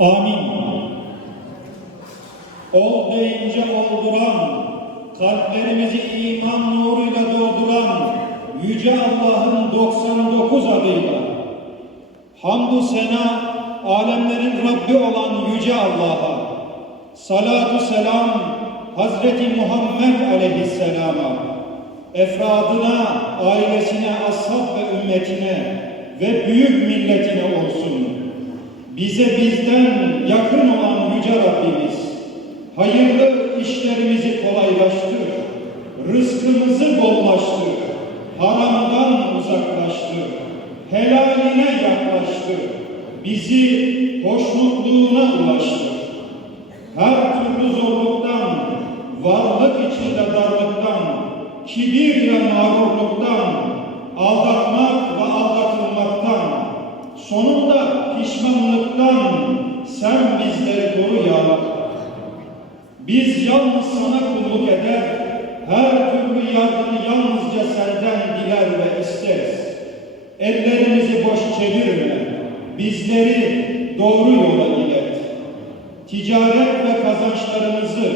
Amin. Ol deyince olduran, kalplerimizi iman nuruyla dolduran Yüce Allah'ın 99 adıyla hamdü sena alemlerin Rabbi olan Yüce Allah'a salatu selam Hazreti Muhammed aleyhisselama efradına, ailesine, ashab ve ümmetine ve büyük milletine olsun. Bize bizden yakın olan Yüce Rabbimiz hayırlı işlerimizi kolaylaştır, rızkımızı bollaştır, haramdan uzaklaştır, helaline yaklaştır, bizi hoşnutluğuna ulaştır. Her türlü zorluktan, varlık içinde darlıktan, kibir ve mağrurluktan, aldatmak ve aldatılmaktan, sonunda pişmanlıktan sen bizleri koru ya. Biz yalnız sana kulluk eder, her türlü yardımı yalnızca senden diler ve isteriz. Ellerimizi boş çevirme, bizleri doğru yola ilet. Ticaret ve kazançlarımızı,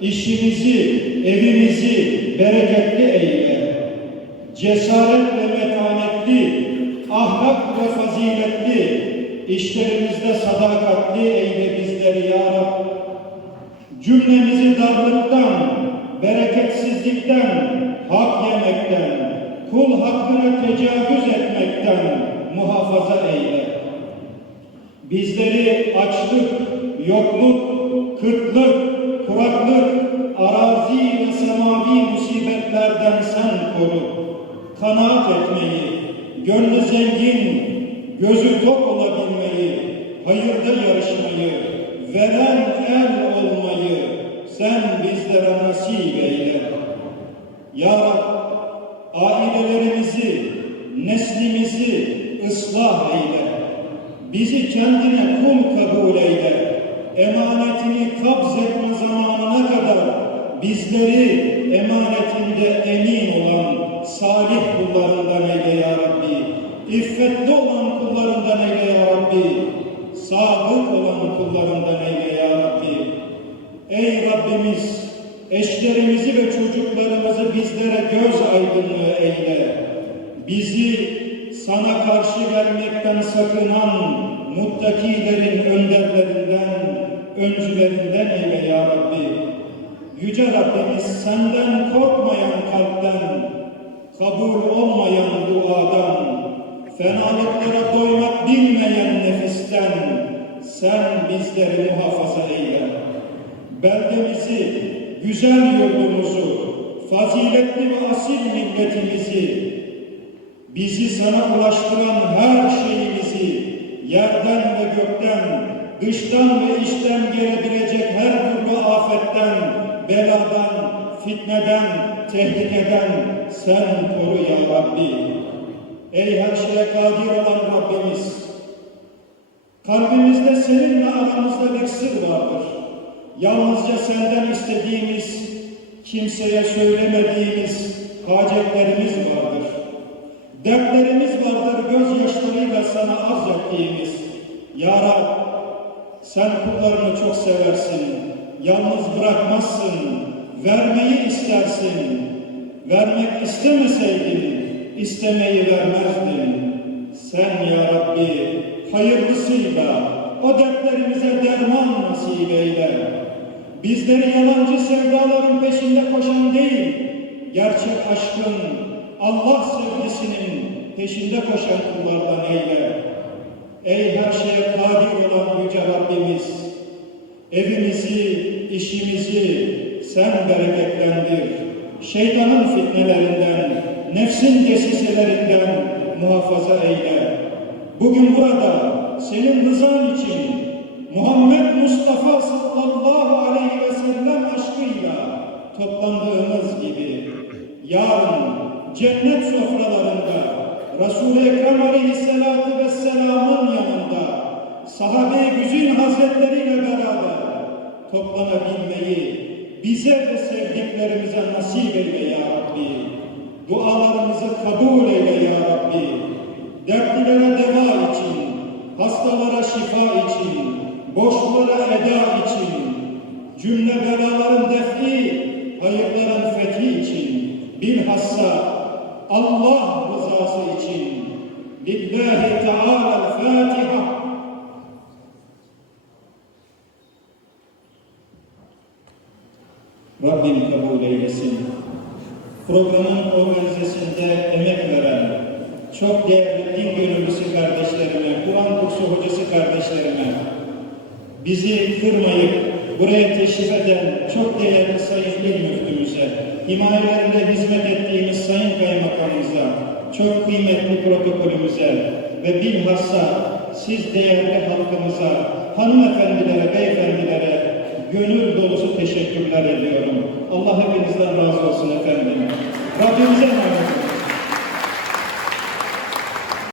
işimizi, evimizi bereketli eyle. Cesaret ve metanetli, ahlak ve faziletli, işlerimizde sadakatli eyle bizleri ya Rabbi. Cümlemizi darlıktan, bereketsizlikten, hak yemekten, kul hakkına tecavüz etmekten muhafaza eyle. Bizleri açlık, yokluk, kıtlık, kuraklık, arazi ve semavi musibetlerden sen koru. Kanaat etmeyi, gönlü zengin, gözü tok olabilmeyi, hayırda yarışmayı, veren el olmayı sen bizlere nasip eyle. Ya Rab, ailelerimizi, neslimizi ıslah eyle. Bizi kendine kum kabul eyle. Emanetini kabz etme zamanına kadar bizleri emanetinde emin olan eşlerimizi ve çocuklarımızı bizlere göz aydınlığı eyle. Bizi sana karşı gelmekten sakınan muttakilerin önderlerinden, öncülerinden eyle ya Rabbi. Yüce Rabbimiz senden korkmayan kalpten, kabul olmayan duadan, fenalıklara doymak bilmeyen nefisten sen bizleri muhafaza eyle. Beldemizi, güzel yurdumuzu, faziletli ve asil milletimizi, bizi sana ulaştıran her şeyimizi yerden ve gökten, dıştan ve içten gelebilecek her türlü afetten, beladan, fitneden, tehlikeden sen koru ya Rabbi. Ey her şeye kadir olan Rabbimiz, kalbimizde seninle Yalnızca senden istediğimiz, kimseye söylemediğimiz hacetlerimiz vardır. Dertlerimiz vardır gözyaşlarıyla sana arz ettiğimiz. Ya Rab, sen kullarını çok seversin, yalnız bırakmazsın, vermeyi istersin. Vermek istemeseydin, istemeyi vermezdin. Sen ya Rabbi, hayırlısıyla o dertlerimize derman nasip eyle. Bizleri yalancı sevdaların peşinde koşan değil, gerçek aşkın, Allah sevgisinin peşinde koşan kullardan eyle. Ey her şeye kadir olan Yüce Rabbimiz, evimizi, işimizi sen bereketlendir. Şeytanın fitnelerinden, nefsin desiselerinden muhafaza eyle. Bugün burada senin rızan için Muhammed Mustafa sallallahu aleyhi ve sellem aşkıyla toplandığımız gibi yarın cennet sofralarında Resul-i Ekrem aleyhissalatu vesselamın yanında sahabe-i güzin hazretleriyle beraber toplanabilmeyi bize ve sevdiklerimize nasip eyle ya Rabbi. Dualarımızı kabul eyle ya Rabbi. Dertlilere deva için, hastalara şifa için, borçlara eda için, cümle belaların defi, hayırların fethi için, bilhassa Allah rızası için, Lillahi Teala'l-Fatiha. Rabbim kabul eylesin. Programın organizesinde emek veren, çok değerli din gönüllüsü kardeşlerime, Kur'an kursu hocası kardeşlerime, bizi kırmayıp buraya teşrif eden çok değerli Sayın İl Müftümüze, himayelerinde hizmet ettiğimiz Sayın Kaymakamımıza, çok kıymetli protokolümüze ve bilhassa siz değerli halkımıza, hanımefendilere, beyefendilere gönül dolusu teşekkürler ediyorum. Allah hepinizden razı olsun efendim. Rabbimize emanet olun.